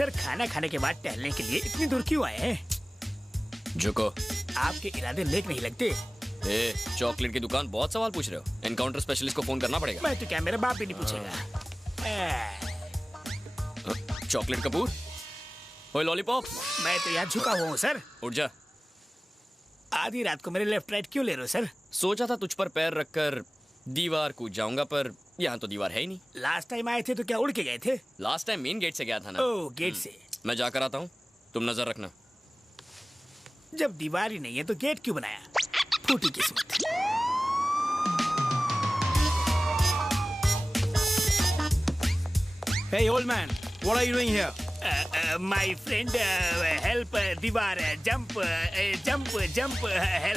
Sir खाना खाने के बाद टहलने के लिए इतनी दूर क्यों आए हैं? झुको। आपके इरादे नेक नहीं लगते। चॉकलेट की दुकान बहुत सवाल पूछ रहे हो। एनकाउंटर स्पेशलिस्ट को फोन करना पड़ेगा। मैं तो क्या, मेरा बाप भी नहीं पूछेगा। चॉकलेट कपूर, ओए लॉलीपॉप। मैं तो यहाँ झुका हुआ हूँ सर। उठ जा। आधी रात को मेरे लेफ्ट राइट क्यों ले रहे हो सर? सोचा था तुझ पर पैर रखकर दीवार कूद जाऊंगा, पर यहाँ तो दीवार है ही नहीं। लास्ट टाइम आए थे तो क्या उड़ के गए थे? लास्ट टाइम मेन गेट से गया था ना। ओह, गेट से। मैं जाकर आता हूँ, तुम नजर रखना। जब दीवार ही नहीं है तो गेट क्यों बनाया? फूटी किस्मत। Hey old man, what are you doing here? My friend help दीवार jump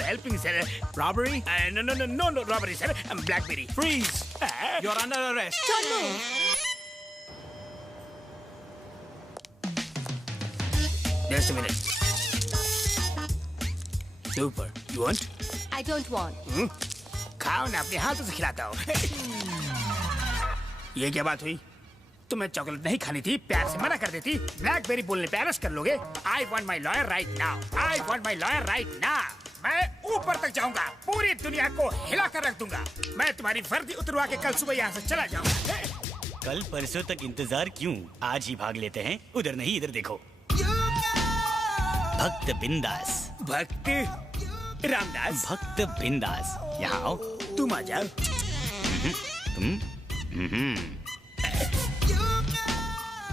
helping sir. Robbery? No robbery sir. Blackberry. Freeze! You're under arrest. Don't move. Just a minute. Super. You want? I don't want. खाओ ना, अपने हाथों से खिलाता हूँ। ये क्या बात हुई? तुम्हें चॉकलेट नहीं खानी थी, प्यार से मना कर देती। ब्लैकबेरी बोलने पे अरेस्ट कर लोगे। I want my lawyer right now. I want my lawyer right now. मैं ऊपर तक जाऊंगा, पूरी दुनिया को हिला कर रख दूंगा। मैं तुम्हारी वर्दी उतरवा के कल सुबह यहाँ से चला जाऊंगा। कल परसों तक इंतजार क्यों? आज ही भाग लेते हैं। उधर नहीं, इधर देखो। भक्त बिंदास। भक्त रामदास। भक्त बिंदास, यहाँ आओ। तुम आ जाओ। तुम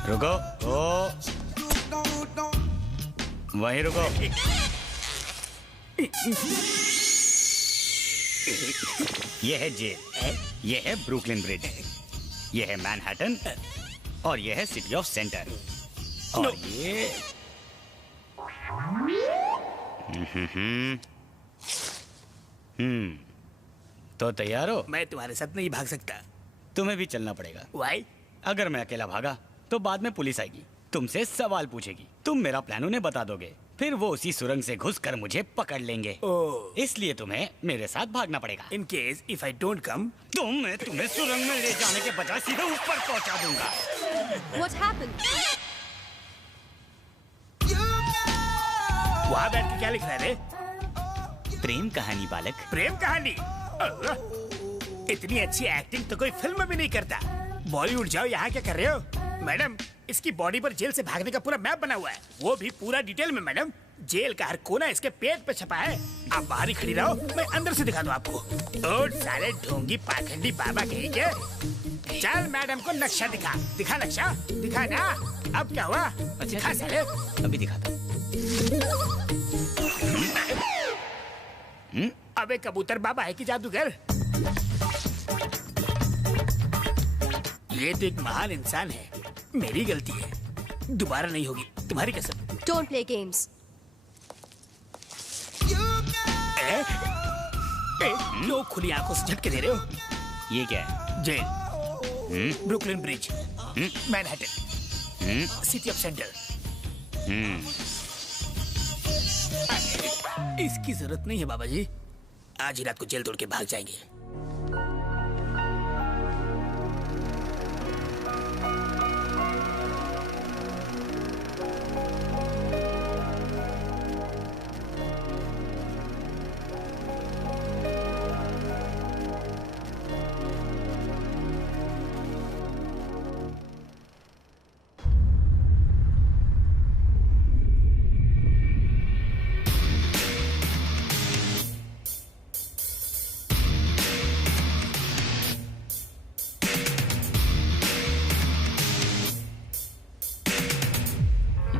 रुको। ओ वहीं रुको। ये है जेल, ये है ब्रुकलिन ब्रिज, ये है मैनहट्टन और ये है सिटी ऑफ सेंटर। और ये तो तैयार हो? मैं तुम्हारे साथ नहीं भाग सकता। तुम्हें भी चलना पड़ेगा। Why? अगर मैं अकेला भागा तो बाद में पुलिस आएगी, तुमसे सवाल पूछेगी, तुम मेरा प्लान उन्हें बता दोगे, फिर वो उसी सुरंग से घुसकर मुझे पकड़ लेंगे। इसलिए तुम्हें मेरे साथ भागना पड़ेगा। In case if I don't come, मैं तुम्हें सुरंग में ले जाने के बजाय सीधे ऊपर पहुंचा दूंगा। What happened? वहाँ बैठ के क्या लिख रहा है रे? प्रेम कहानी बालक। प्रेम कहानी? इतनी अच्छी एक्टिंग तो कोई फिल्म में भी नहीं करता। बॉलीवुड जाओ, यहाँ क्या कर रहे हो? मैडम, इसकी बॉडी पर जेल से भागने का पूरा मैप बना हुआ है, वो भी पूरा डिटेल में। मैडम, जेल का हर कोना इसके पेट पे छपा है। आप बाहर ही खड़ी रहो, मैं अंदर से दिखा दूं आपको। और साले ढोंगी पाखंडी बाबा कहेंगे। चल मैडम को नक्शा दिखा। दिखा नक्शा, दिखा ना। अब क्या हुआ? दिखा साले। अभी दिखाता। अबे कबूतर बाबा है कि जादूगर? ये तो एक महान इंसान है। मेरी गलती है, दोबारा नहीं होगी, तुम्हारी कसम। Don't play games. क्यों खुली आंखों से झटके दे रहे हो? ये क्या है? Jail, Brooklyn Bridge, Manhattan, city of centre. इसकी जरूरत नहीं है बाबा जी, आज ही रात को जेल तोड़ के भाग जाएंगे।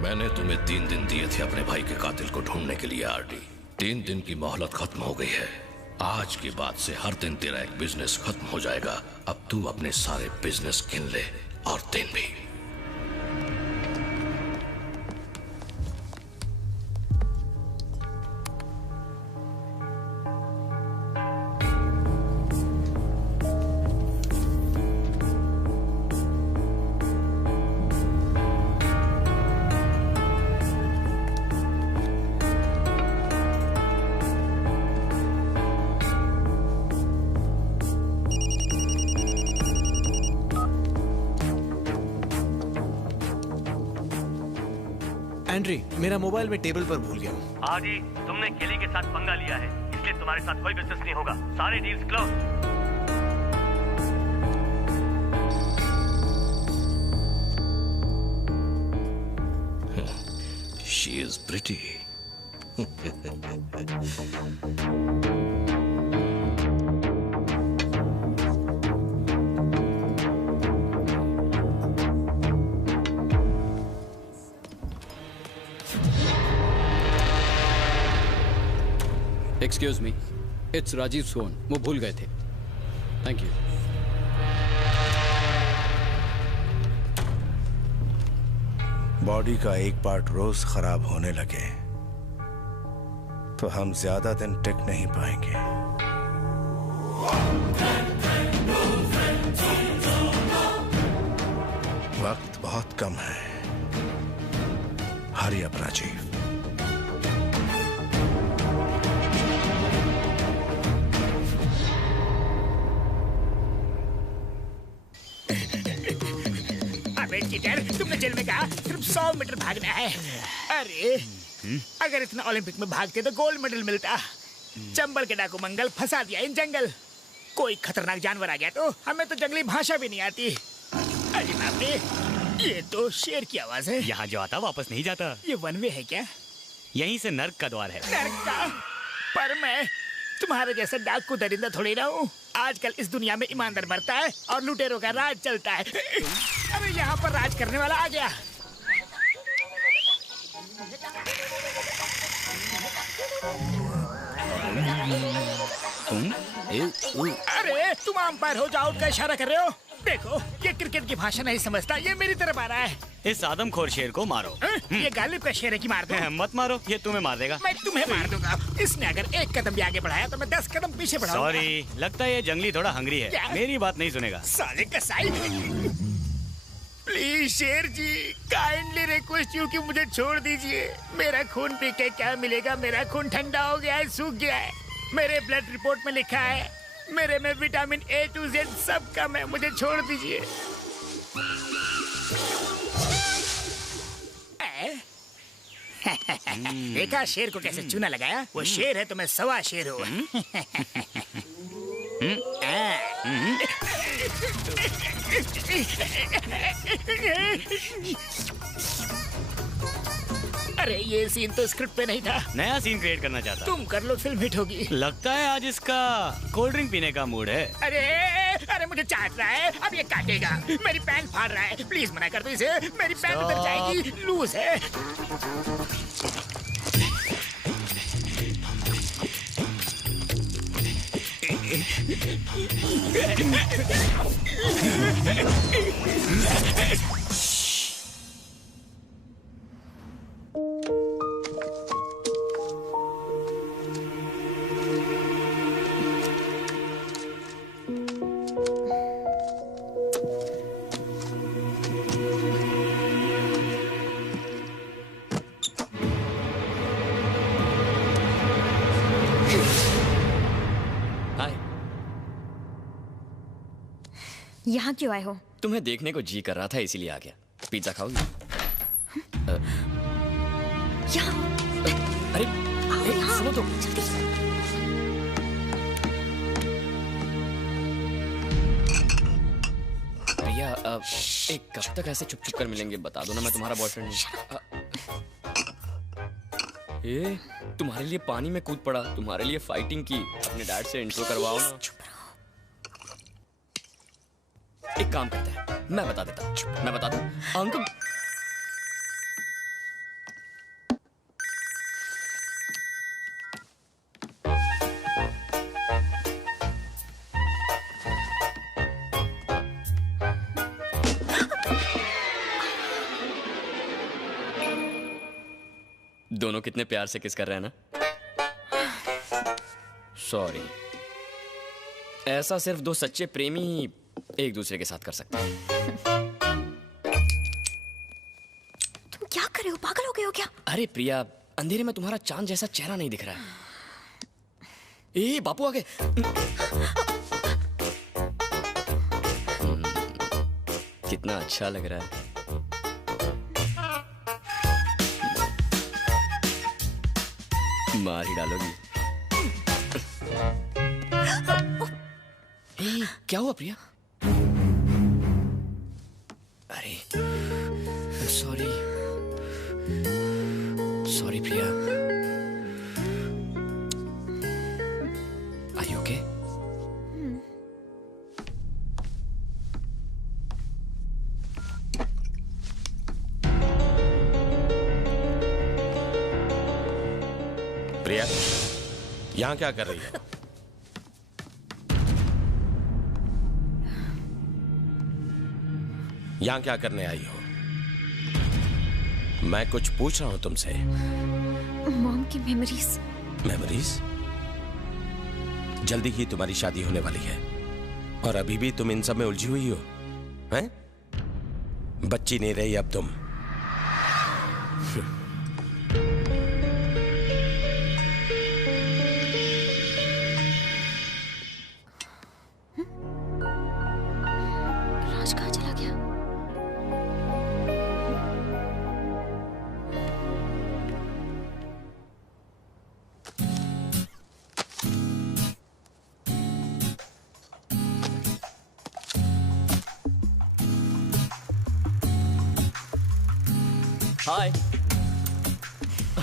मैंने तुम्हें 3 दिन दिए थे अपने भाई के कातिल को ढूंढने के लिए आरडी। 3 दिन की मोहलत खत्म हो गई है। आज के बाद से हर दिन तेरा एक बिजनेस खत्म हो जाएगा। अब तू अपने सारे बिजनेस गिन ले, और दिन भी। हेनरी, मेरा मोबाइल में टेबल पर भूल गया हूँ। आजी, तुमने केली के साथ पंगा लिया है, इसलिए तुम्हारे साथ कोई बिजनेस नहीं होगा। सारे deals close. She is pretty. Excuse me, it's Rajiv Son. वो भूल गए थे। Thank you. बॉडी का एक पार्ट रोज खराब होने लगे तो हम ज्यादा दिन टिक नहीं पाएंगे। वक्त बहुत कम है। Hurry up Rajiv. तुमने जेल में कहा सिर्फ 100 मीटर भागना है। अरे अगर इतना ओलंपिक में भागते तो गोल्ड मेडल मिलता। चंबल के डाकू मंगल फंसा दिया इन जंगल। कोई खतरनाक जानवर आ गया तो हमें तो जंगली भाषा भी नहीं आती। अरे बाप रे, ये तो शेर की आवाज है। यहाँ जो आता वापस नहीं जाता। ये वन वे है क्या? यहीं से नर्क का द्वार है। नर्क का? पर मैं तुम्हारे जैसा डाकू दरिंदा थोड़ी ना हूँ। आजकल इस दुनिया में ईमानदार मरता है और लुटेरों का राज चलता है। अरे यहाँ पर राज करने वाला आ गया। अरे तुम अंपायर हो, जाओ का इशारा कर रहे हो। देखो ये क्रिकेट की भाषा नहीं समझता, ये मेरी तरफ आ रहा है। इस आदमखोर शेर को मारो। ये गालिब का शेर है कि मार दो? मत मारो, ये तुम्हें मार देगा। मैं तुम्हें मार दूंगा। इसने अगर एक कदम भी आगे बढ़ाया तो मैं 10 कदम पीछे बढ़ाऊंगा। सॉरी, लगता है ये जंगली थोड़ा हंगरी है। मेरी बात नहीं सुनेगा। साले कसाई। प्लीज शेर जी, काइंडली रिक्वेस्ट यू कि मुझे छोड़ दीजिए। मेरा खून पी के क्या मिलेगा? मेरा खून ठंडा हो गया है, सूख गया है। मेरे ब्लड रिपोर्ट में लिखा है मेरे में विटामिन A to Z सब कम है। मुझे छोड़ दीजिए। देखा शेर को कैसे चूना लगाया? वो शेर है तो मैं सवा शेर हूँ। अरे ये सीन तो स्क्रिप्ट पे नहीं था। नया सीन क्रिएट करना चाहता। तुम कर लो, फिल्म हिट होगी। लगता है आज इसका कोल्ड ड्रिंक पीने का मूड है। अरे मुझे चाट रहा है, अब ये काटेगा। मेरी पैंट फाड़ रहा है, प्लीज मना कर दो इसे। मेरी पैंट उतर जाएगी, लूज है। यहाँ क्यों आए हो? तुम्हें देखने को जी कर रहा था इसीलिए आ गया। पिज्जा खाओगी? अरे सुनो तो। भैया एक कब तक ऐसे चुप चुप कर मिलेंगे? बता दो ना, मैं तुम्हारा बॉयफ्रेंड हूँ। ये तुम्हारे लिए पानी में कूद पड़ा, तुम्हारे लिए फाइटिंग की। अपने डैड से इंट्रो करवाओ ना। एक काम करते हैं, मैं बता देता हूँ। मैं बता दूं अंकल। दोनों कितने प्यार से किस कर रहे हैं ना। सॉरी, ऐसा सिर्फ दो सच्चे प्रेमी एक दूसरे के साथ कर सकते हैं। तुम क्या कर रहे हो? पागल हो गए हो क्या? अरे प्रिया, अंधेरे में तुम्हारा चांद जैसा चेहरा नहीं दिख रहा है। ए बापू आ गए। कितना अच्छा लग रहा है। मार ही डालोगी। ए, क्या हुआ प्रिया? अरे sorry sorry Priya. Are you okay? Priya, यहाँ क्या कर रही है? यहाँ क्या करने आई हो? मैं कुछ पूछ रहा हूं तुमसे। मॉम की मेमोरीज। मेमोरीज? जल्दी ही तुम्हारी शादी होने वाली है और अभी भी तुम इन सब में उलझी हुई हो, हैं? बच्ची नहीं रही अब तुम। राज कहाँ चला गया? हाय।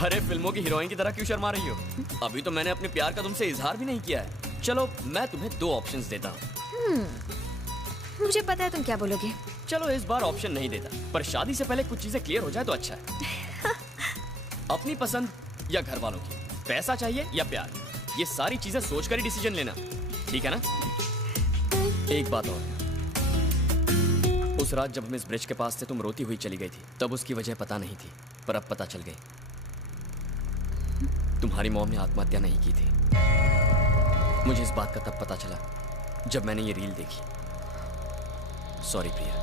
अरे फिल्मों की हीरोइन की तरह क्यों शर्मा रही हो? अभी तो मैंने अपने प्यार का तुमसे इजहार भी नहीं किया है। चलो मैं तुम्हें 2 ऑप्शंस देता हूँ। मुझे पता है तुम क्या बोलोगे। चलो इस बार ऑप्शन नहीं देता, पर शादी से पहले कुछ चीजें क्लियर हो जाए तो अच्छा है। अपनी पसंद या घर वालों की, पैसा चाहिए या प्यार, ये सारी चीजें सोचकर ही डिसीजन लेना, ठीक है ना? एक बात और, उस रात जब हम इस ब्रिज के पास थे तुम रोती हुई चली गई थी, तब उसकी वजह पता नहीं थी, पर अब पता चल गई। तुम्हारी मॉम ने आत्महत्या नहीं की थी। मुझे इस बात का तब पता चला जब मैंने ये रील देखी। सॉरी प्रिया।